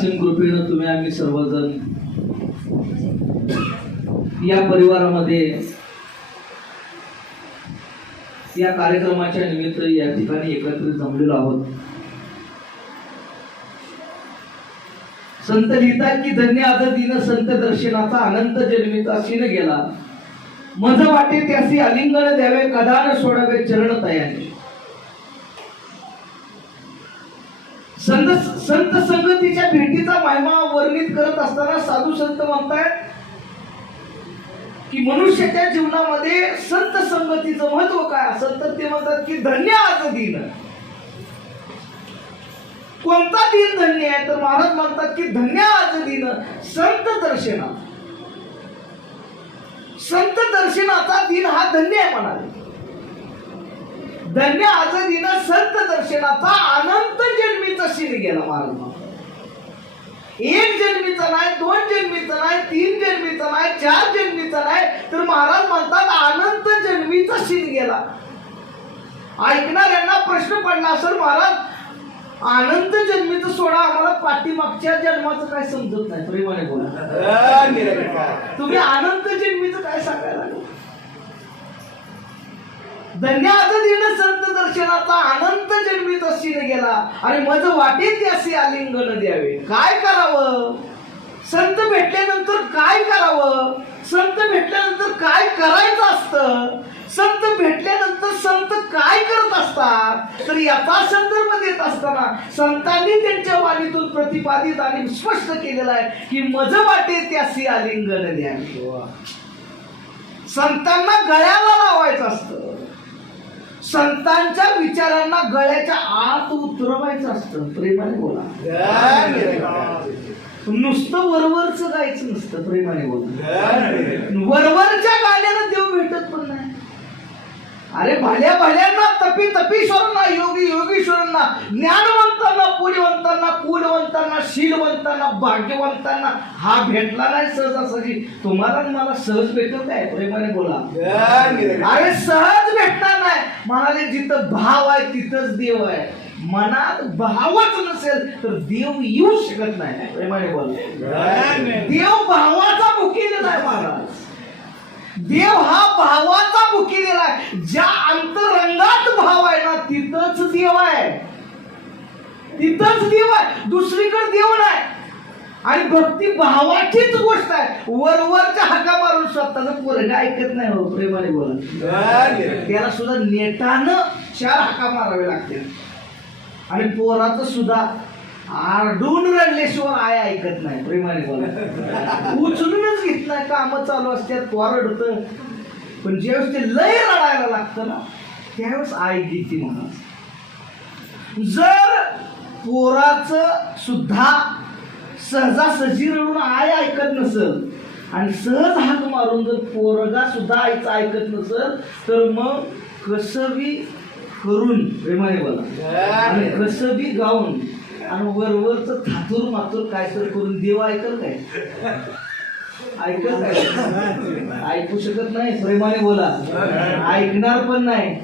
असीम कृपेनं तुम्ही आम्ही सर्वजण या परिवारामध्ये या कार्यक्रमाच्या निमित्त या ठिकाणी एकत्रित जमलेलो आहोत. संत लिहितात की धन्य आज दिन संत दर्शनाचा अनंत जन्मीचा शिन गेला, मज वाटे त्यासी आलिंगन द्यावे, कदा न सोडावे चरण तयाने. संत संगतीच्या भेटीचा महिमा वर्णित करत असताना साधू संत म्हणतात की मनुष्याच्या जीवनामध्ये संत संगतीचं महत्व काय असेल तर ते म्हणतात की धन्य आज दिन. कोणता दिन धन्य आहे तर महाराज म्हणतात की धन्य आज दिन संत दर्शना. संत दर्शनाचा दिन हा धन्य आहे म्हणाले. धन्य आज दिन संत दर्शनाचा अनंत जन्मीचा शिन गेला. महाराज एक जन्मीचा नाही, दोन जन्मीचा नाही, तीन जन्मीचा नाही, चार जन्मीचा नाही, तर महाराज म्हणतात अनंत जन्मीचा शिन गेला. ऐकणाऱ्यांना प्रश्न पडला असेल, महाराज अनंत जन्मीचं सोडा, आम्हाला पाठीमागच्या जन्माचं काय समजत नाही. प्रेमाने बोला, तुम्ही अनंत जन्मीचं काय सांगायला. धन्य आज दिन संत दर्शनाचा अनंत जन्मीचा शिन गेला आणि मज वाटे त्यासी आलिंगन द्यावे. काय करावं? संत भेटल्यानंतर काय करावं? संत भेटल्यानंतर काय करायचं असतं? संत भेटल्यानंतर संत काय करत असतात तर याचा संदर्भ देत असताना संतांनी त्यांच्या वाणीतून प्रतिपादित आणि स्पष्ट केलेला आहे की मज वाटे त्यासी आलिंगन द्यावे. संतांना गळ्याला लावायचं असतं. संतांच्या विचारांना गळ्याच्या आत उतरवायचं असतं. प्रेमाने बोला, नुसतं वरवरच गायचं नसतं. प्रेमाने बोला, वरवरच्या गाण्यानं देव भेटत पण नाही. अरे भल्या भल्यांना, तपी तपीश्वरांना, योगी योगीश्वरांना, ज्ञानवंतांना, पुण्यवंतांना, कुलवंतांना, शीलवंतांना, भाग्यवंतांना हा भेटला नाही सहजासहजी. तुम्हाला मला सहज भेटत आहे. प्रेमाने बोला, अरे सहज भेटणार नाही. म्हणाले जिथं भाव आहे तिथंच देव आहे. मनात भावच नसेल तर देव येऊ शकत नाही. प्रेमाने बोला, देव भावाचा भुकेलेला आहे. महाराज देव हा भावाचा भुकेलेला आहे. ज्या अंतरंगात भाव आहे ना तिथंच देव आहे. तिथंच देव आहे, दुसरीकडे देव नाही. आणि भक्ती भावाचीच गोष्ट आहे. वरवरच्या हाका मारून स्वतःच पोरगा ऐकत नाही. हो प्रेमाने बोला, त्याला सुद्धा नेटानं 4 हाका मारावे लागते. आणि पोराचं सुद्धा आरडून रडल्याशिवाय आय ऐकत नाही. प्रेमाने बोला, उचलूनच घेत नाही. कामं चालू असतात, पोर रडतं. पण ज्यावेळेस ते लय रडायला लागतं ना त्यावेळेस आई घेते. म्हणा जर पोराचं सुद्धा सहजासहजी रडून आय ऐकत नसेल आणि सहज हाक मारून जर पोरगा सुद्धा आईचं ऐकत नसेल तर मग कसं बी करून, प्रेमाने बोला, आणि कसं बी गाऊन आणि वरवरच थातूर मातूर काय तर करून देव ऐकल काय? ऐकल काय? ऐकू शकत नाही. प्रेमाने बोला, ऐकणार पण नाही.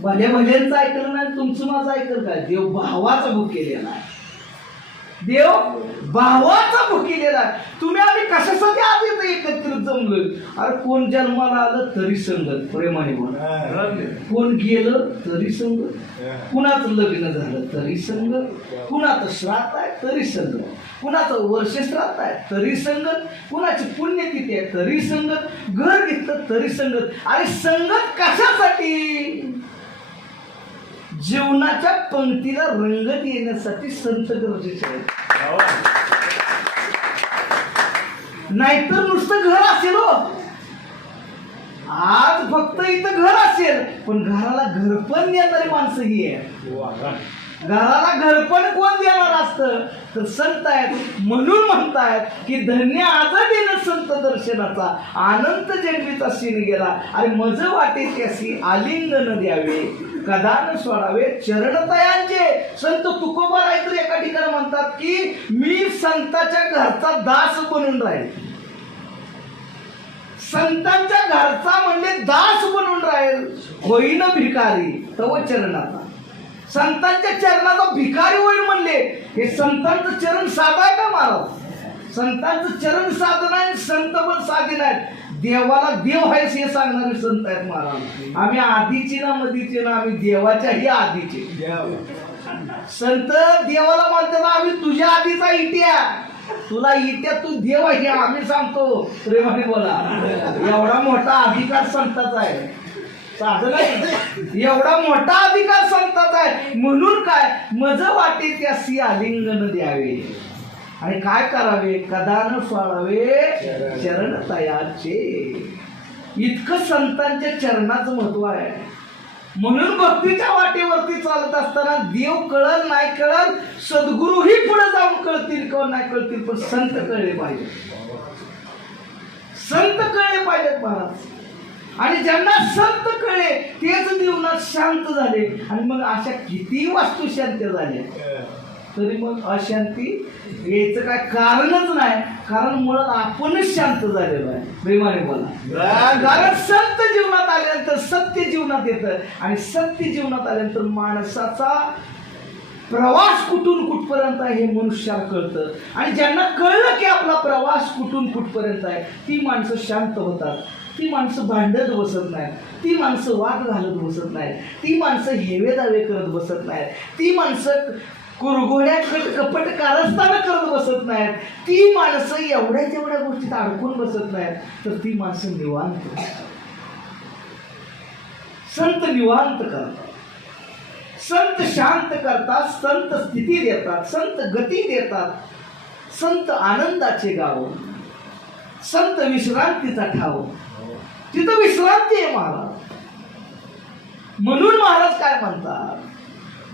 भल्या भल्यांचं ऐकलं नाही, तुमचं माझं ऐकल काय? देव भावाचा भुकेलेला आहे. देव भावाचा भुकेलेला. तुम्ही आम्ही कशासाठी आधी एकत्रित जमलोय? अरे कोण जन्माला आलं तरी संगत. प्रेमाने बोला, कोण गेलं तरी संगत, कुणाचं लग्न झालं तरी संगत, कुणाचं श्राद्ध आहे तरी संगत, कुणाचं वर्ष श्राद्ध आहे तरी संगत, कुणाची पुण्यतिथी आहे तरी संगत, घर घेतलं तरी संगत. आणि संगत कशासाठी? जीवनाच्या पंक्तीला रंगत येण्यासाठी संत गरजेचे आहेत. नाहीतर नुसतं घर असेल हो. आज फक्त इथं घर असेल पण घराला घरपण देणारी माणसं ही आहे. घराला घरपण कोण देणार असतं तर संत आहेत. म्हणून म्हणतायत की धन्य आज दिन संत दर्शनाचा अनंत जन्मीचा शिन गेला आणि मज वाटे त्यासी आलिंगन द्यावे, कदा न सोडावे चरणतयांचे. संत तुकोबा रायतर एका ठिकाणी म्हणतात की मी संताच्या घरचा दास बनून राहील. संतांच्या घरचा म्हणजे दास बनून राहील. होईन भिकारी तव चरणाचा. संतांच्या चरणाचा भिकारी होईल म्हणले. हे संतांचं चरण साधा आहे का महाराज? संतांचं चरण साधन आहे, संत पण साधन आहेत. देवाला देव आहेस हे सांगणारे संत आहेत महाराज. आम्ही आधीची ना मधीची ना, आम्ही देवाच्याही आधीचे. संत देवाला म्हणतात आम्ही तुझ्या आधीचा इट्या, तुला इट्या तू देव आहे आम्ही सांगतो. प्रेमाने बोला. एवढा मोठा अधिकार संताचा आहे, साधन आहे. एवढा मोठा अधिकार संताचा आहे. म्हणून काय मज वाटे त्यासी आलिंगन द्यावे आणि काय करावे, कदान सोडावे चरण तयाचे. इतकं संतांच्या चरणाचं महत्व आहे. म्हणून भक्तीच्या वाटेवरती चालत असताना देव कळल नाही कळल, सद्गुरूही पुढे जाऊन कळतील किंवा नाही कळतील, पण संत कळले पाहिजे. संत कळले पाहिजेत महाराज. आणि ज्यांना संत कळले तेच जीवनात शांत झाले. आणि मग अशा किती वास्तू शांत झाल्या तरी मग अशांती यायचं काय कारणच नाही. कारण मुळात आपणच शांत झालेलो आहे. प्रेमाने बोला. कारण संत जीवनात आल्यानंतर सत्य जीवनात येतं आणि सत्य जीवनात आल्यानंतर माणसाचा प्रवास कुठून कुठपर्यंत आहे हे मनुष्याला कळतं. आणि ज्यांना कळलं की आपला प्रवास कुठून कुठपर्यंत आहे ती माणसं शांत होतात. ती माणसं भांडत बसत नाहीत, ती माणसं वाद घालत बसत नाहीत, ती माणसं हेवे दावे करत बसत नाहीत, ती माणसं कुरघोड्या कपट कारस्थान करत बसत नाहीत, ती माणसं एवढ्या तेवढ्या गोष्टीत अडकून बसत नाहीत. तर ती माणसं निवांत, संत निवांत करतात, संत शांत करतात, संत स्थिती देतात, संत गती देतात, संत आनंदाचे गाव, संत विश्रांतीचा ठाव. तिथं विश्रांती आहे महाराज. म्हणून महाराज काय म्हणतात,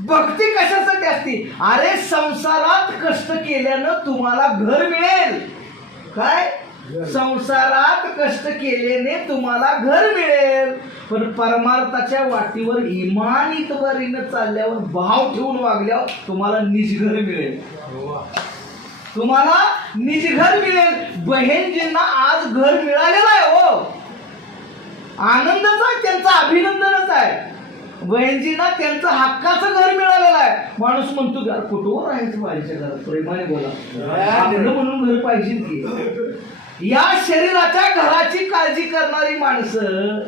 भक्ती कशासाठी असते? अरे संसारात कष्ट केल्यानं तुम्हाला घर मिळेल. काय? संसारात कष्ट केल्याने तुम्हाला घर मिळेल. पण परमार्थाच्या वाटीवर इमानितवारीनं चालल्यावर, भाव ठेवून वागल्यावर तुम्हाला निजघर मिळेल. तुम्हाला निजघर मिळेल. बहिणजींना आज घर मिळालेलं आहे. हो, आनंदच आहे, त्यांचं अभिनंदनच आहे. बहिणजींना त्यांचं हक्काचं घर मिळालेलं आहे. माणूस म्हणतो घर कुठवर राहायचं पाहिजे घरात. प्रेमाने बोला. आपलं म्हणून घर पाहिजे की. या शरीराच्या घराची काळजी करणारी माणसं,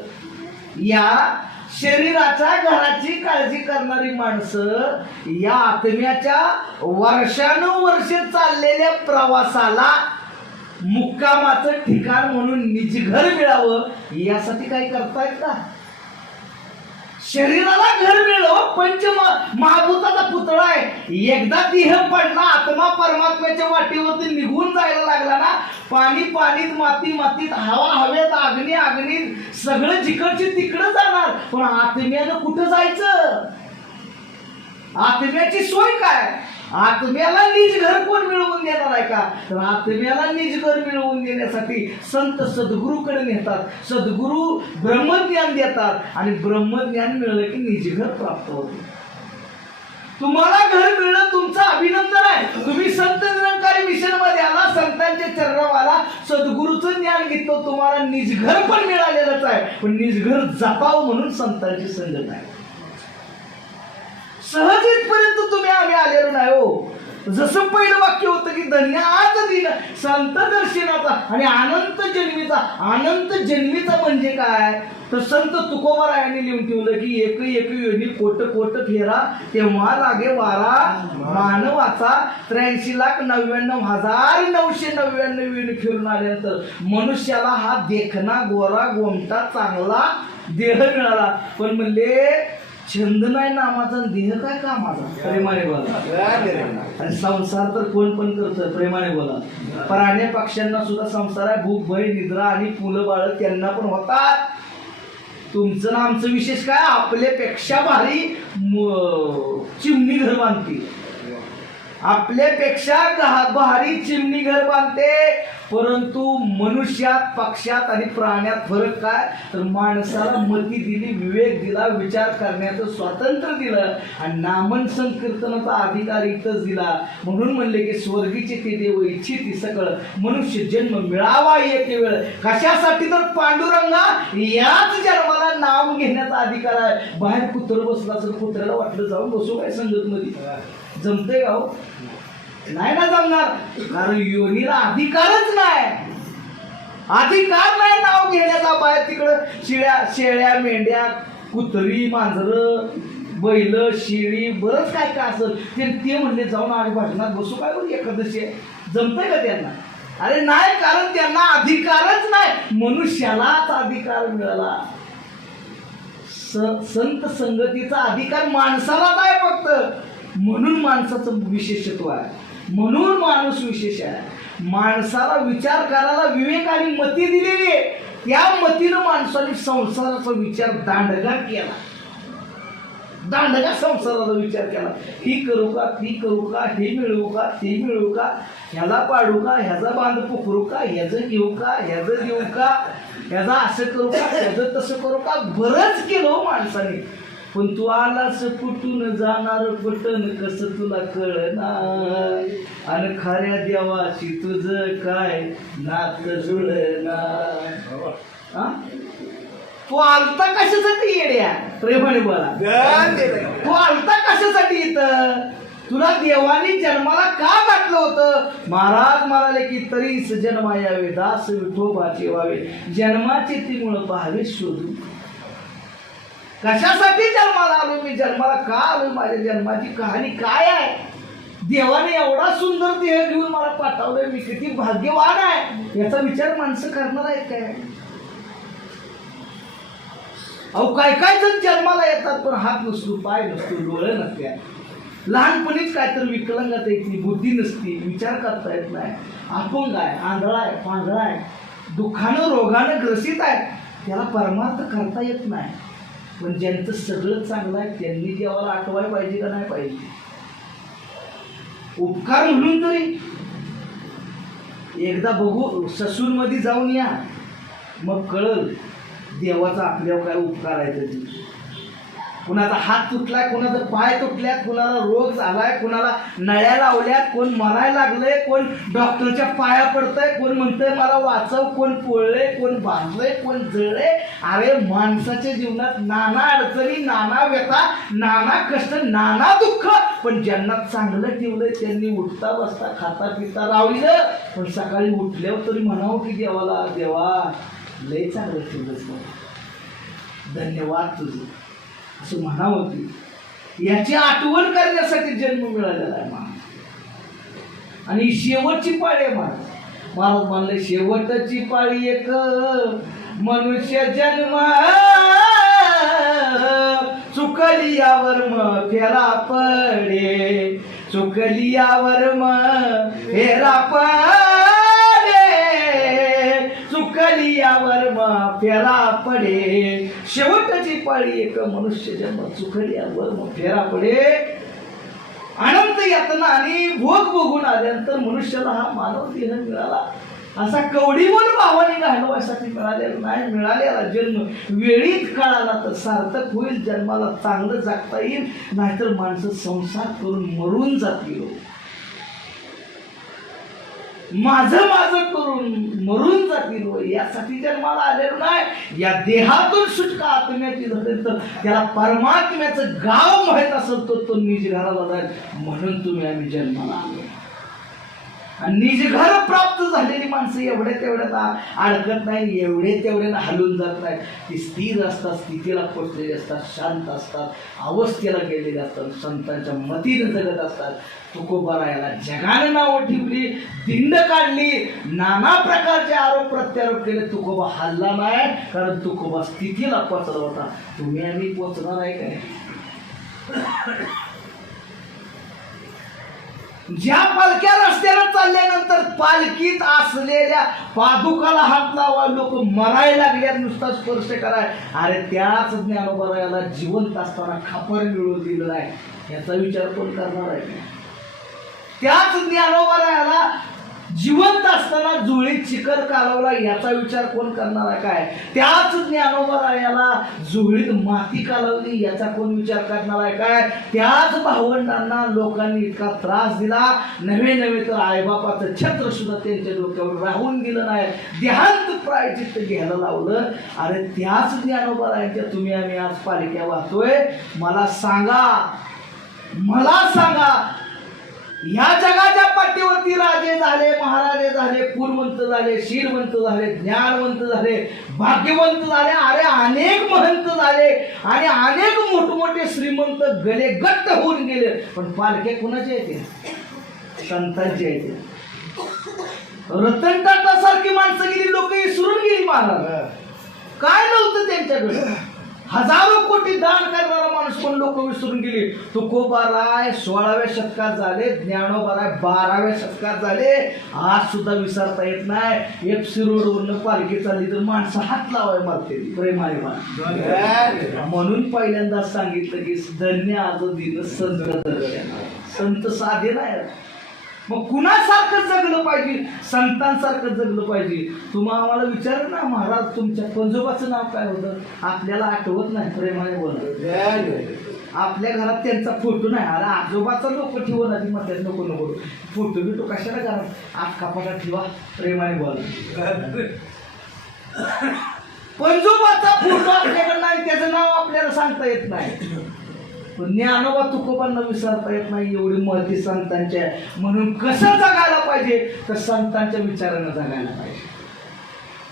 या शरीराच्या घराची काळजी करणारी माणसं या आत्म्याच्या वर्षानुवर्षे चाललेल्या प्रवासाला मुक्कामाचं ठिकाण म्हणून निजघर मिळावं यासाठी काय करतायत का? शरीराला घर मिळावं. पंच महाभूताचा पुतळा आहे. एकदा देह पडला, आत्मा परमात्म्याच्या वाटेवरती निघून जायला लागला ना, पाणी पाणीत, माती मातीत, हवा हवेत, अग्नी अग्नीत, सगळं जिकडची तिकडं जाणार. पण आत्म्यानं कुठं जायचं? आत्म्याची सोय काय? आत्म्याला निज घर कोण मिळवून देणार आहे का? तर आत्म्याला निज घर मिळवून देण्यासाठी संत सद्गुरूकडे नेतात. सद्गुरू ब्रह्मज्ञान देतात आणि ब्रह्मज्ञान मिळलं की निज घर प्राप्त होते. तुम्हाला घर मिळणं तुमचं अभिनंदन आहे. तुम्ही संत निरंकारी मिशन मध्ये आला, संतांच्या चरणावाला, सद्गुरूचं ज्ञान घेतो, तुम्हाला निज घर पण मिळालेलंच आहे. पण निज घर जपावं म्हणून संतांची संगत आहे. सहज इथपर्यंत तुम्ही आम्ही आलेलो नाही. हो, जसं पहिलं वाक्य होतं की धन्य आज दिन संत दर्शनाचा आणि अनंत जन्मीचा. अनंत जन्मीचा म्हणजे काय? तर संत तुकोबारायांनी लिहून ठेवलं की एक एक योनी कोट कोट फेरा तेव्हा लागे वारा मानवाचा. 83,99,999 योनी फिरून आल्यानंतर मनुष्याला हा देखना गोरा गोमटा चांगला देह मिळाला. पण म्हणले छंद नाही नामाचा, देह काय कामाचा. प्रेमाने बोला. आणि संसार तर कोण पण करतं. प्रेमाने बोला. प्राणी पक्ष्यांना सुद्धा संसार आहे. भूक भय निद्रा आणि फुलं बाळ त्यांना पण होतात. तुमचं ना आमचं विशेष काय? आपल्यापेक्षा भारी चिमणी घर बांधते. आपल्यापेक्षा भारी चिमणी घर बांधते, परंतु मनुष्यात, पक्षात आणि प्राण्यात फरक काय? तर माणसाला मती दिली, विवेक दिला, विचार करण्याचं स्वातंत्र्य दिलं आणि नामन संकीर्तनाचा अधिकार इथंच दिला. म्हणून म्हणले की स्वर्गीचे ते देव इच्छिती सकळ, मनुष्य जन्म मिळावा एक वेळ. कशासाठी? तर पांडुरंगा याच जन्माला नाम घेण्याचा अधिकार आहे. बाहेर कुत्र बसला असेल, कुत्र्याला वाटलं जाऊन बसू काय संगत मध्ये, जमते का? नाही ना जमणार, कारण योनीला अधिकारच नाही, अधिकार नाही नाव घेण्याचा. बाहेर तिकडं शेळ्या, मेंढ्या, कुत्री, मांजरं, बैल, शेळी, बरंच काय काय असेल ते म्हणले जाऊन आणि भाषणात बसू काय बरं एकादशी, जमतंय का त्यांना? अरे नाही, कारण त्यांना अधिकारच नाही. मनुष्यालाच अधिकार मिळाला. संत संगतीचा अधिकार माणसाला नाही फक्त, म्हणून माणसाचं विशेषत्व आहे, म्हणून माणूस विशेष आहे. माणसाला विचार करायला विवेक आणि मती दिलेली आहे. त्या मतीनं माणसाने संसाराचा विचार दांडगा केला, दांडगा संसाराचा विचार केला. ही करू का, ती करू का, हे मिळवू का, ते मिळवू का, ह्याला पाडू का, ह्याचा बांध पुकरू का, ह्याचं घेऊ का, ह्याचं देऊ का, ह्याचा असं करू का, ह्याचं तसं करू का, बरंच केलं माणसाने. पण तू आलास कुठून, जाणार कुठून, कसं तुला कळणार, आणि खऱ्या देवाशी तुझं काय नातं जुळणार. तू आलता कशासाठी येड्या? प्रेमाने बोला, तू आलता कशासाठी इथं? तुला देवानी जन्माला का घातलं होतं? महाराज म्हणाले की तरीच जन्मा यावे, दास विठोबाचे व्हावे, जन्माचे ती मुळ पाहावे शोधून. कशासाठी जन्माला आलो मी? जन्माला का आलो? माझ्या जन्माची कहाणी काय आहे? देवाने एवढा सुंदर देह घेऊन मला पाठवलंय, मी किती भाग्यवान आहे याचा विचार माणसं करणार आहेत काय? अहो काय काय जण जन्माला येतात पण हात नसतो, पाय नसतो, डोळे नसत्या, लहानपणीच काय तर विकलांगता येते, बुद्धी नसती, विचार करता येत नाही, अपंग आहे, आंधळा आहे, पांढळा आहे, दुःखानं रोगानं ग्रसित आहे, त्याला परमार्थ करता येत नाही. पण ज्यांचं सगळं चांगलं आहे त्यांनी देवाला आठवायला पाहिजे का नाही पाहिजे? उपकार म्हणून तरी एकदा बघू, ससूरमध्ये जाऊन या, मग कळल देवाचा आपल्यावर काय उपकार आहे. त्याची कुणाचा हात तुटलाय, कुणाचा पाय तुटल्यात, कुणाला रोग झालाय, कुणाला नळ्या लावल्यात, कोण मरायला लागलंय, कोण डॉक्टरच्या पाया पडतंय, कोण म्हणतंय मला वाचव, कोण पोळलंय, कोण बांधलंय, कोण जळलंय. अरे माणसाच्या जीवनात नाना अडचणी, नाना व्यथा, नाना कष्ट, नाना दुःख, पण ज्यांना चांगलं ठेवलंय त्यांनी उठता बसता खाता पिता राहिलं, पण सकाळी उठल्यावर तरी म्हणावं की देवाला, देवा लय चांगलं ठेवलंच, धन्यवाद तुझं, असं म्हणावं की याची आठवण करण्यासाठी जन्म मिळालेला आहे महाराज. आणि शेवटची पाळी आहे महाराज. महाराज म्हणले शेवटची पाळी एक मनुष्य जन्म, चुकली यावर मग फेरा पडे, चुकली यावर मग फेरा पडे, चुकली यावर मग फेरा पडे. शेवटची पाळी एक मनुष्य जन्म, चुकली यावर मग फेरा पडे. अनंत यातना आणि भोग बघून आल्यानंतर मनुष्याला हा मानव देह मिळाला. असा कवडीमोल भावाने घालवायसाठी मिळालेला नाही. मिळालेला जन्म वेळीत कळाला तर सार्थक होईल, जन्माला चांगलं जगता येईल, नाहीतर माणसं संसार करून मरून जातील, माझं करून मरून जातील. यासाठी जन्माला आलेलो नाही. या देहातून सुटका आत्म्याची झाली तर त्याला परमात्म्याचं गाव माहीत असेल तर तो निज घराला जाईल. म्हणून तुम्ही आम्ही जन्माला आलो. आणि निज घर प्राप्त झालेली माणसं एवढ्या तेवढ्यात अडकत नाही, एवढे तेवढ्यानं हलून जात नाही. ती स्थिर असतात, स्थितीला पोचलेली असतात, शांत असतात, अवस्थेला गेलेले असतात, संतांच्या मतीनं जगत असतात. तुकोबारायाला जगाने नावं ठेवली, दिंड काढली, नाना प्रकारचे आरोप प्रत्यारोप केले. तुकोबा हल्ला नाही, कारण तुकोबा स्थितीला पोचला होता. तुम्ही आम्ही पोचणार आहे काय? ज्या पालख्या रस्त्यानं चालल्यानंतर पालखीत असलेल्या पादुकाला हात लावा, लोक मरायला लागल्यात नुसता स्पर्श कराय. अरे त्याच ज्ञानोबरायाला जिवंत असताना खापर मिळवून दिलेला आहे. याचा विचार कोण करणार आहे? त्याच ज्ञानोबा जिवंत असताना जुळीत चिखल कालवला याचा विचार कोण करणार आहे काय? त्याच ज्ञानोबा याला जुळीत माती कालवली याचा कोण विचार करणार आहे काय? त्याच भावंडांना लोकांनी इतका त्रास दिला, नवे तर आईबापाचं छत्र सुद्धा त्यांच्या डोक्यावर राहून गेलं नाही, देहांत प्रायचित्त घ्यायला लावलं. अरे त्याच ज्ञानोबा यांच्या तुम्ही आम्ही आज पालिका वाहतोय. मला सांगा या जगाच्या पाठीवरती राजे झाले, महाराजे झाले, कुलवंत झाले, शीलवंत झाले, ज्ञानवंत झाले, भाग्यवंत झाले, अरे अनेक महंत झाले आणि अनेक मोठमोठे श्रीमंत गले गट्ट होऊन गेले, पण पालख्या कुणाचे येते? संतांचे येते. रतन टाटा सारखी माणसं गेली, लोक विसरून गेली महाराज. काय नव्हतं त्यांच्याकडे? हजारो कोटी दान करणारा माणूस पण लोक विसरून गेली. तुकोबाराय 16व्या शतकात झाले, ज्ञानोबाराय 12व्या शतकात झाले, आज सुद्धा विसरता येत नाही. एफसी रोडवरनं पालखी चालली तर माणसं हात लावाय मारते प्रेमाने. म्हणून पहिल्यांदाच सांगितलं की धन्य आज दिन संत साधे नाही. मग कुणासारखं जगलं पाहिजे? संतांसारखं जगलं पाहिजे. तुम्हाला आम्हाला विचारलं ना महाराज तुमच्या पंजोबाचं नाव काय होतं? आपल्याला आठवत नाही, प्रेमाने बोलत. आपल्या घरात त्यांचा फोटो नाही. अरे आजोबाचा लोक ठेवून आधी म्हटलं नको फोटो बिटो कशाला घरात आठ कापाटा ठेवा, प्रेमाने बोला. पंजोबाचा फोटो आपल्याकडे नाही, त्याचं नाव आपल्याला सांगता येत नाही. ज्ञानोबा तुकोबांना विसरता येत नाही, एवढी महती संतांच्या. म्हणून कसं जगायला पाहिजे तर संतांच्या विचारानं जगायला पाहिजे.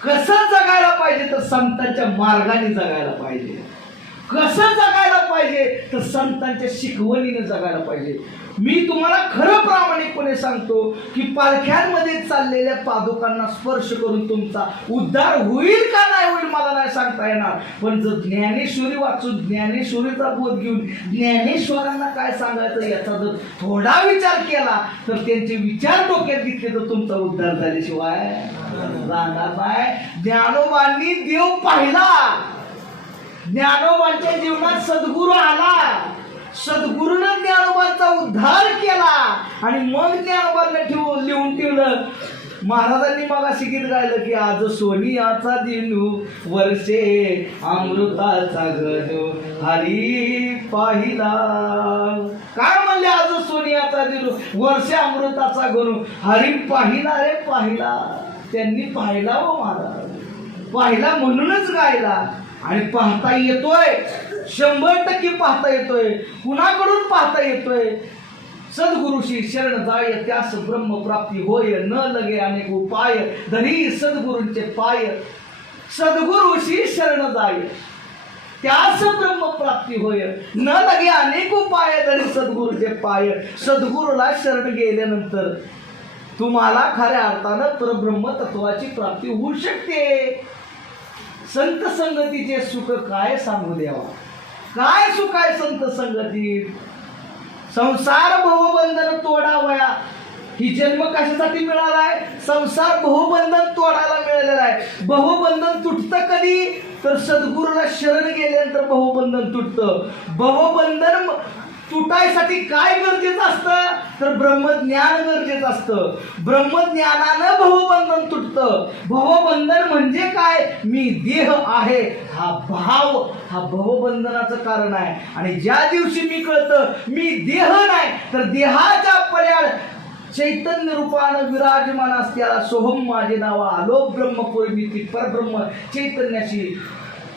कसं जगायला पाहिजे तर संतांच्या मार्गाने जगायला पाहिजे. कसं जगायला पाहिजे तर संतांच्या शिकवणीने जगायला पाहिजे. मी तुम्हाला खरं प्रामाणिकपणे सांगतो की पालख्यांमध्ये चाललेल्या पादुकांना स्पर्श करून तुमचा उद्धार होईल का नाही होईल मला नाही सांगता येणार, पण जर ज्ञानेश्वरी वाचून ज्ञानेश्वरीचा बोध घेऊन ज्ञानेश्वरांना काय सांगायचं याचा जर थोडा विचार केला तर त्यांचे विचार डोक्यात घेतले तर तुमचा उद्धार झाल्याशिवाय राहणार नाही. ज्ञानोबांनी देव पाहिला, ज्ञानोबांच्या जीवनात सद्गुरू आला, सद्गुरूनं ज्ञानोबांचा उद्धार केला आणि मग ज्ञानोबांना लिहून ठेवलं. महाराजांनी मगाशी गीत गायलं की आज सोनियाचा दिनू वर्षे अमृताचा गणू हरी पाहिला. काय म्हणले? आज सोनियाचा दिनू वर्षे अमृताचा गणू हरी पाहिला. रे पाहिला, त्यांनी पाहिला हो महाराज, पाहिला म्हणूनच गायला. आणि पाहता येतोय, 100% पाहता येतोय. कुणाकडून पाहता येतोय? सद्गुरुशी शरण जाय त्यास ब्रह्मप्राप्ती होय, न लगे अनेक उपाय धरी सद्गुरूंचे पाय. सद्गुरुशी शरण जाय त्यास ब्रह्मप्राप्ती होय, न लगे अनेक उपाय धरी सद्गुरूचे पाय. सद्गुरूला शरण गेल्यानंतर तुम्हाला खऱ्या अर्थानं परब्रह्म तत्वाची प्राप्ती होऊ शकते. संत संगतीचे सुख काय सांगू द्यावा? काय सुख आहे संत संगतीत? संसार भवबंधन तोडावया. ही जन्म कशासाठी मिळालाय? संसार भवबंधन तोडायला मिळालेला आहे. भवबंधन तुटतं कधी? तर सद्गुरूला शरण गेल्यानंतर भवबंधन तुटतं. भवबंधन तुटायसाठी काय गरजेचं असतं? तर ब्रह्मज्ञान गरजेचं असतं. ब्रह्मज्ञानानं भवबंधन तुटतं. भवबंधन म्हणजे काय? मी देह आहे हा भाव, हा भवबंधनाचं कारण आहे. आणि ज्या दिवशी मी कळतं मी देह नाही तर देहाच्या पल्याड चैतन्य रूपानं विराजमान असत्याला सोहम माझे नाव आलो ब्रह्मपुरी मी परब्रह्म चैतन्याशी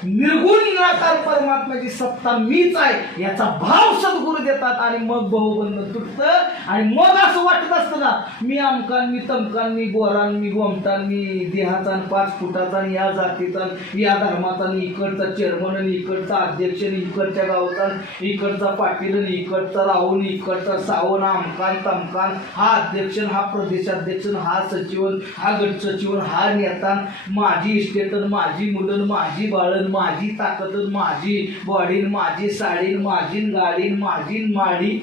निर्गुण निराकार परमात्म्याची सत्ता मीच आहे याचा भाव सद्गुरू देतात. आणि मग बहुबंधन तुटतं आणि मग असं वाटत असतं ना मी अमकान मी तमकान मी गोरान मी गोमटान मी देहाचा 5 फुटाचा या जातीचा या धर्माचा इकडचा चेअरमन इकडचा अध्यक्ष इकडच्या गावचा इकडचा पाटील इकडचा राहून इकडचा सावण अमकान तमकान हा अध्यक्ष हा प्रदेशाध्यक्ष हा सचिवन हा गट सचिवन हा नेता माझी इस्टेटन माझी मुलं माझी बाळण माझी ताकद माझी बॉडी माझी साडी माझी गाडी माझी माडी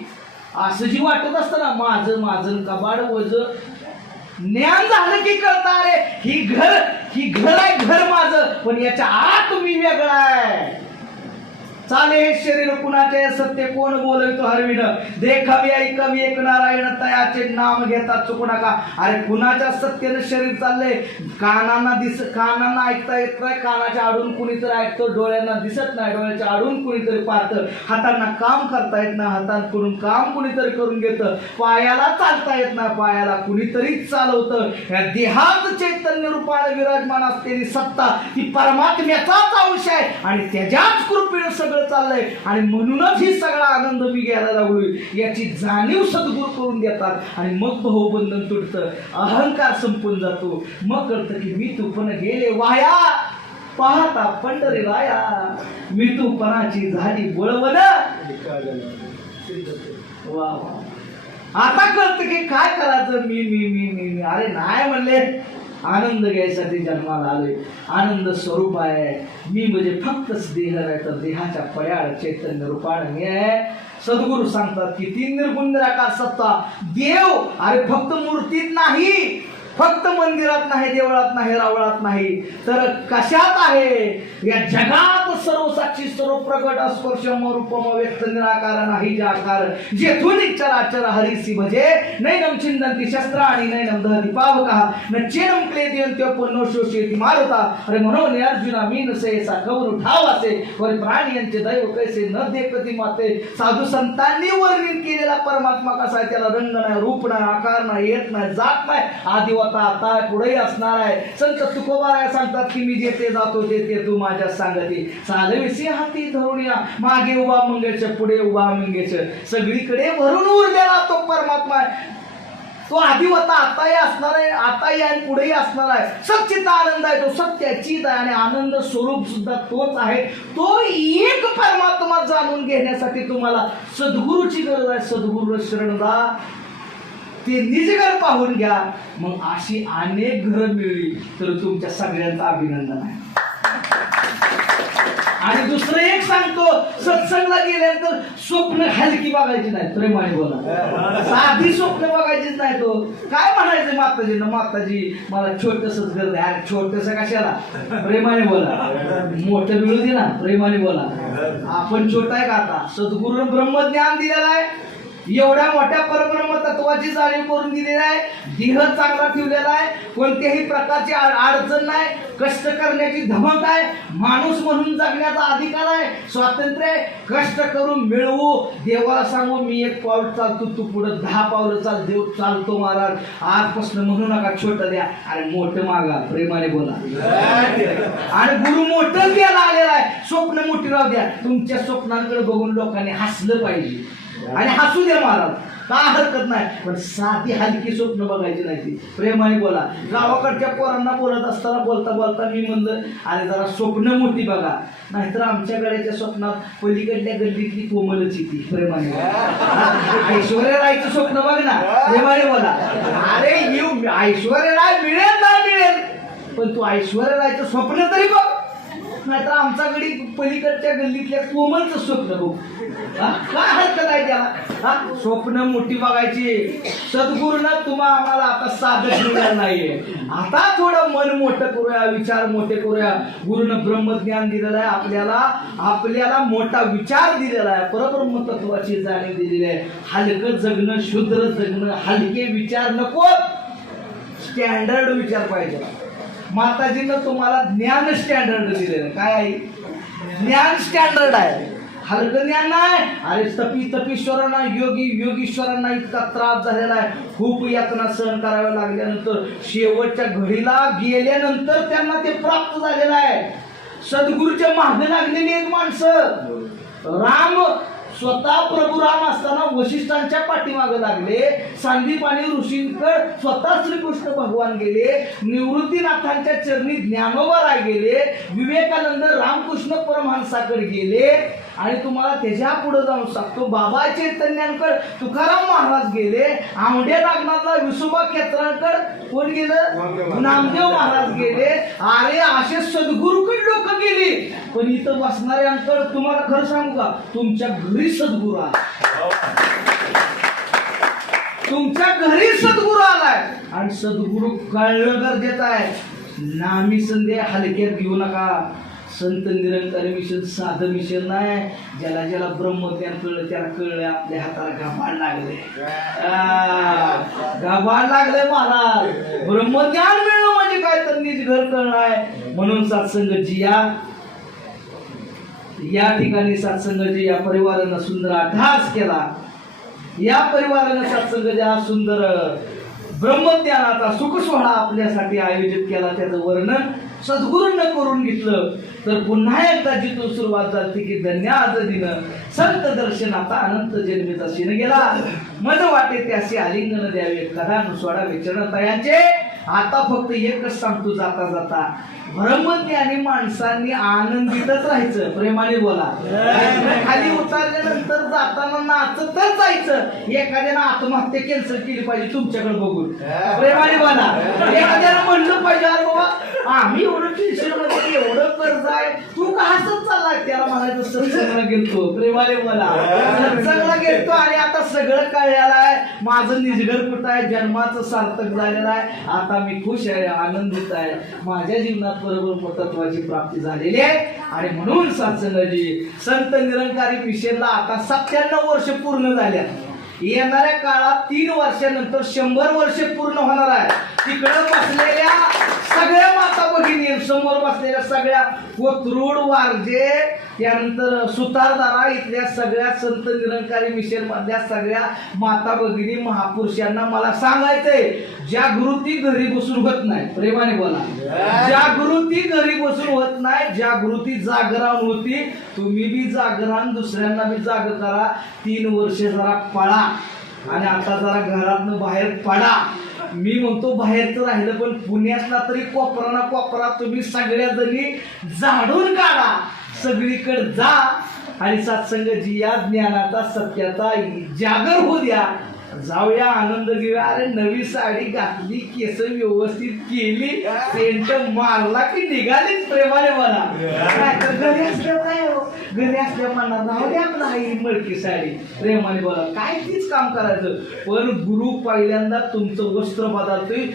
असं जी वाटत असतं ना माझं माझं कबाड वज ज्ञान झालं की कळतं अरे ही घर आहे घर माझं पण याच्या आत मी वेगळा आहे. चाले हे शरीर कुणाचे सत्य कोण बोलतो हरविण देखावी ऐकावी एक नारायण तयाचे नाम घेता चुकू नका. अरे कुणाच्या सत्यानं शरीर चाललंय? कानांना ऐकता येत नाही, कानाच्या आडून कुणीतरी ऐकतो, डोळ्यांना दिसत नाही, डोळ्याच्या आडून कुणीतरी पाहतं, हातांना काम करता येत नाही, हातांकडून काम कुणीतरी करून घेतं, पायाला चालता येत नाही, पायाला कुणीतरीच चालवतं. या देहात चैतन्य रूपाने विराजमान असलेली सत्ता ही परमात्म्याचाच अंश आहे आणि त्याच्याच कृपेने सगळं चाललंय. आणि म्हणूनच ही सगळा आनंद मी घ्यायला लागलोय याची जाणीव सद्गुरू करून देतात आणि मग भावबंधन तुटतं, अहंकार संपून जातो. मग कळतं की मी तू पण गेले वाया पाहता पंढरी राया, मी तू पणाची झाली बळवण. वा वा, आता कळतं की काय करायचं. मी मी मी मी मी अरे नाही म्हणले, आनंद घ्यायसाठी जन्माला आलोय, आनंद स्वरूप आहे मी, म्हणजे फक्तच देह आहे तर देहाच्या पयाळ चैतन्य रूपाने मी आहे. सद्गुरू सांगतात की तीन निर्गुण निराकार सत्ता देव. अरे फक्त मूर्तीत नाही, फक्त मंदिरात नाही, देवळात नाही, रावळात नाही, तर कशात आहे? या जगात सर्व साक्षी सर्व प्रगट अस्पर्शम रूपम व्यक्त निराकार नाही जाकार, जेथून चराचर हरिसी भजे नैनम छिंदंती शस्त्राणी नैनम दहती पावका न चेनम क्लेदियंत्योपन्नो शोषेती मारुता. अरे म्हणून अर्जुना मी नसे सा कवरू ठाव असे वर प्राणी यांचे दैव कैसे न देखती माते. साधू संतांनी वर्णन केलेला परमात्मा कसा आहे? त्याला रंग नाही, रूप नाही, आकार नाही, येत नाही, जात नाही, आदिवा आता पुढेही असणार आहे. संत तुकोबाराया सांगतात की मी जेथे जातो तेथे तू माझ्या सांगती, साधविसी हाती धरून या, मागे उभा मंगेश पुढे उभा मंगेश, सगळीकडे भरून उरलेला तो परमात्मा आहे. तो आधी होता, आताही असणार आहे, आताही आणि पुढेही असणार आहे. सच्चित आनंद आहे, तो सत्य चित आहे आणि आनंद स्वरूप सुद्धा तोच आहे. तो एक परमात्मा जाणून घेण्यासाठी तुम्हाला सद्गुरूची गरज आहे. सद्गुरू शरण जा, ते निजघर पाहून घ्या. मग अशी अनेक घरं मिळली तर तुमच्या सगळ्यांचं अभिनंदन आहे. आणि दुसरं एक सांगतो, सत्संगला गेल्यानंतर स्वप्न हलकी बघायची नाही, प्रेमाने बोला, साधी स्वप्न बघायचीच नाही. तो काय म्हणायचं माताजींना, माताजी मला छोटसच घर द्या. छोटस कशाला? प्रेमाने बोला. मोठं मिळू दे ना, प्रेमाने बोला. आपण छोटा आहे का? आता सद्गुरूनं ब्रह्मज्ञान दिलेलं आहे, एवढ्या मोठ्या परब्रह्म तत्वाची जाणीव करून दिलेली आहे, देह चांगला ठेवलेला आहे, कोणत्याही प्रकारची अडचण नाही, कष्ट करण्याची धमक आहे, माणूस म्हणून जगण्याचा अधिकार आहे, स्वातंत्र्य आहे. कष्ट करून मिळवू, देवाला सांगू मी एक पाऊल चालतो, तू पुढे 10 पावलं चाल, देव चालतो महाराज. आजपासून म्हणू नका छोटं द्या, अरे मोठं मागा, प्रेमाने बोला. आणि गुरु मोठं द्यायला आलेला आहे, स्वप्न मोठी राहू द्या. तुमच्या स्वप्नांकडे बघून लोकांनी हसलं पाहिजे आणि हसू द्या महाराज, काय हरकत नाही, पण साधी हलकी स्वप्न बघायची नाही. ती प्रेमाने बोला. गावाकडच्या पोरांना बोलत असताना बोलता बोलता मी म्हणलं अरे जरा स्वप्न मोठी बघा, नाहीतर आमच्या गड्याच्या स्वप्नात पलीकडल्या गल्लीतली कोमलच येते. प्रेमाने ऐश्वर्या रायचं स्वप्न बघ ना, प्रेमाने बोला. अरे ऐश्वर्या राय मिळेल ना मिळेल, पण तू ऐश्वर्या रायचं स्वप्न तरी बघ, नाहीतर आमचा गडी पलीकडच्या गल्लीतल्या कोमलचं स्वप्न बघ. काय हरकत आहे त्याला? स्वप्न मोठी बघायची. सद्गुरूनं तुम्हा आम्हाला आता साधच मिळालं नाहीये. आता थोडं मन मोठं करूया, विचार मोठे करूया. गुरुनं ब्रह्मज्ञान दिलेलं आहे आपल्याला, आपल्याला मोठा विचार दिलेला आहे, परब्रह्म तत्वाची जाणीव दिलेली आहे. हलकं जगणं, शुद्र जगणं, हलके विचार नको, स्टँडर्ड विचार पाहिजे. माताजीनं तुम्हाला ज्ञान स्टँडर्ड दिलेलं. काय आहे? ज्ञान स्टँडर्ड आहे, हलकं ज्ञान नाही. अरे तपीश्वरांना, योगीश्वरांना इतका त्रास झालेला आहे, खूप यातना सहन कराव्या लागल्यानंतर शेवटच्या घडीला गेल्यानंतर त्यांना ते प्राप्त झालेलं आहे. सद्गुरूच्या मागे लागलेली आहेत माणसं. राम स्वतः प्रभू राम असताना वशिष्ठांच्या पाठीमागे लागले, सांदीपानी ऋषींकडे स्वतः श्रीकृष्ण भगवान गेले, निवृत्तीनाथांच्या चरणी ज्ञानोबा राय गेले, विवेकानंद रामकृष्ण परमहंसाकडे गेले. आणि तुम्हाला त्याच्या पुढे जाऊन सांगतो, बाबा चैतन्यांकडे तुकाराम महाराज गेले, आंबड्या नागनाथला विसोबा केतरांकडे कोण गेलं? नामदेव महाराज गेले. अरे असे सद्गुरूकडे लोक गेली, पण इथं बसणाऱ्यांकडे तुम्हाला खरं सांगू का, तुमच्या घरी सद्गुरू आला, तुमच्या घरी सद्गुरू आलाय. आणि सद्गुरू कळणं गरजेचं आहे. नामी संधी हलक्यात घेऊ नका. संत निरंकारी मिशन साधं मिशन नाही. ज्याला ज्याला ब्रह्मज्ञान कळलं त्याला कळलं आपल्या हाताला घाबाड लागले, घाबाड लागले महाराज. ब्रह्मज्ञान मिळणं म्हणजे काय तर निज घर कळणं आहे. म्हणून सत्संगची या ठिकाणी सत्संगची या परिवारानं सुंदर अभ्यास केला. या परिवारानं सत्संगचा सुंदर ब्रह्मज्ञानाचा सुख सोहळा आपल्यासाठी आयोजित केला. त्याचं वर्णन सद्गुरूंना करून घेतलं. तर पुन्हा एकदा जिथून सुरुवात झाली की धन्याद दिन संत दर्शनाचा अनंत जन्मीचा शिन गेला. मज वाटे त्याशी आलिंगन द्यावे, कदा सोडावे चरणतयांचे. आता फक्त एकच सांगतो जाता जाता, ब्रह्मज्ञानी माणसांनी आनंदितच राहायचं. प्रेमाने बोला. खाली उतरल्यानंतर जाताना नाचतच जायचं. एखाद्यानं आत्महत्या कॅन्सल केली पाहिजे तुमच्याकडे बघून. प्रेमाने बोला. एखाद्यानं म्हणलं पाहिजे अरे बाबा आम्ही एवढं टेन्शन मध्ये, एवढं कर्ज आहे, तू का हसत चाललाय. त्याला म्हणायचं सत्संगला गेलतो. प्रेमाने बोला. सत्संगला गेलतो आणि आता सगळं कळलेलं आहे. माझं निजगर कुठं आहे, जन्माचं सार्थक झालेलं आहे. आता मी खुश आहे, आनंदित आहे. माझ्या जीवनात बरोबर तत्वाची प्राप्ती झालेली आहे. आणि म्हणून सत्संगाची संत निरंकारी मिशनला आता 97 वर्ष पूर्ण झाल्या. येणाऱ्या काळात 3 वर्षानंतर 100 वर्ष पूर्ण होणार आहे. तिकडं बसलेल्या सगळ्या माता भगिनी, समोर बसलेल्या सगळ्या कोथरूड, वारजे, त्यानंतर सुतारदारा इथल्या सगळ्या संत निरंकारी मिशन मधल्या सगळ्या माता भगिनी महापुरुषांना मला सांगायचंय, जागृती घरी बसून होत नाही. प्रेमाने बोला. जागृती घरी बसून होत नाही, जागृती जागरण होती. तुम्ही बी जागरण, दुसऱ्यांना बी जाग करा. 3 वर्ष जरा पळा आणि आता जरा घरातनं बाहेर पडा. मी म्हणतो बाहेरचं राहिलं पण पुण्यातला तरी कोपरा ना कोपरा तुम्ही सगळ्या जणी झाडून काढा. सगळीकडे जा आणि सत्संगाची या ज्ञानाचा सत्याचा जागर होऊ द्या. जाऊया, आनंद घेऊया. अरे नवी साडी घातली, केस व्यवस्थित केली, सेंट मारला की निघालीच. प्रेमाने मला घरी असल्या काय हो, घरी असल्या म्हणणार नाव द्या आपला आई मळकी साडी. प्रेमाने बोला. काय तीच काम करायचं. पण गुरु पहिल्यांदा तुमचं वस्त्र बदलतोय,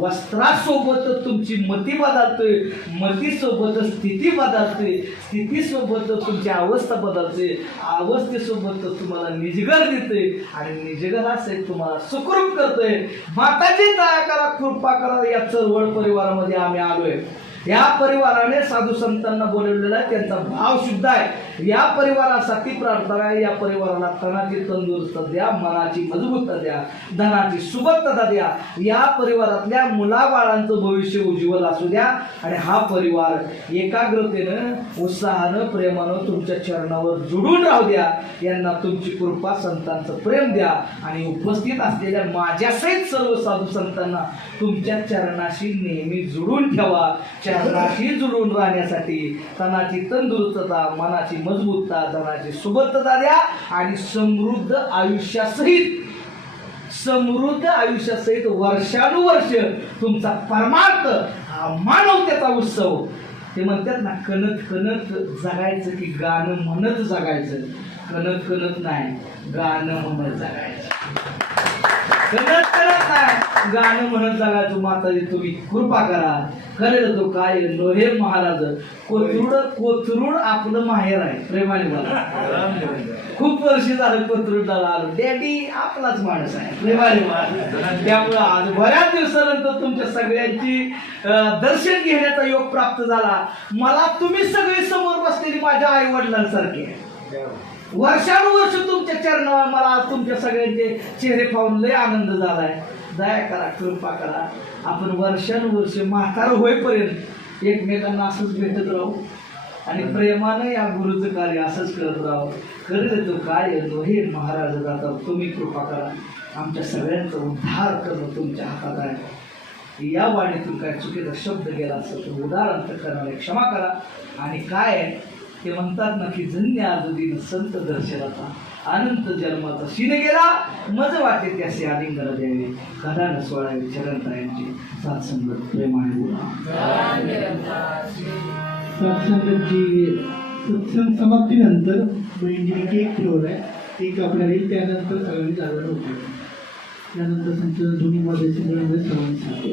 वस्त्रासोबत तुमची मती बदलतोय, मतीसोबत स्थिती बदलतोय, स्थितीसोबत तुमची अवस्था बदलते, अवस्थेसोबत तुम्हाला निजगर देते आणि निजगर तुम्हाला सुखरूप करतोय. माताची दया करा, कृपा करा. या चळवळ परिवारामध्ये आम्ही आलोय. या परिवाराने साधू संतांना बोलवलेला आहे. त्यांचा भाव शुद्ध आहे. या परिवारासाठी प्रार्थना आहे. या परिवाराला तनाची तंदुरुस्त द्या, मनाची मजबूतता द्या, धनाची सुबत्तता द्या. या परिवारातल्या मुलाबाळांचं भविष्य उज्ज्वल असू द्या. आणि हा परिवार एकाग्रतेनं, उत्साहानं, प्रेमानं तुमच्या चरणावर जुडून राहू द्या. यांना तुमची कृपा, संतांचं प्रेम द्या. आणि उपस्थित असलेल्या माझ्यासहित सर्व साधू संतांना तुमच्या चरणाशी नेहमी जुडून ठेवा. चरणाशी जुळून राहण्यासाठी तनाची तंदुरुस्तता, मनाची मजबूतता, धनाची सुबत्तता द्या. आणि समृद्ध आयुष्यासहित वर्षानुवर्ष तुमचा परमार्थ हा मानवतेचा उत्सव. ते म्हणतात ना, कणत कणत जगायचं की गाणं म्हणत जगायचं. कणत कणत नाही, गाणं म्हणत जगायचं. कणत करत नाही, गाणं म्हणत जगायचं. माताजी तुम्ही कृपा करा. खरं तो काय लोहे महाराज कोथरूड आपलं माहेर आहे. प्रेमाने मला. खूप वर्ष झालं कोथरूडला आलो. डॅडी आपलाच माणूस आहे. प्रेमाने मला. त्यामुळं आज बऱ्याच दिवसानंतर तुमच्या सगळ्यांची दर्शन घेण्याचा योग प्राप्त झाला. मला तुम्ही सगळे समोर बसलेली माझ्या आई वडिलांसारखे. वर्षानुवर्ष तुमच्या चरणावर मला आज तुमच्या सगळ्यांचे चेहरे पाहून लय आनंद झालाय. दया करा, कृपा करा. आपण वर्षानुवर्ष म्हातार होईपर्यंत एकमेकांना असंच भेटत राहू आणि प्रेमानं या गुरुचं कार्य असंच करत राहू. खरं तो काय हे महाराज जातात. तुम्ही कृपा करा. आमच्या सगळ्यांचा उद्धार करणं तुमच्या हातात आहे. या वाणीतून काय चुकीचा शब्द गेला असेल तर उदाहरण करणारे क्षमा करा. आणि काय ते म्हणतात ना की जन्य आजूदीन संत दर्शनाचा अनंत जन्माचा शिन गेला. मज वाटे त्यासे आलिंगन द्यावे, कदान सोडावे चरणतायांची. सत्संगत प्रेमाने बोला. सत्संगाची सत्संग समाप्तीनंतर बहिणीने केक ठेवलाय. केक आपल्याला येईल, त्यानंतर सगळ्यांनी जागरण होते. त्यानंतर तुमचं दोन्ही मध्ये सर्वांनी सांगतो.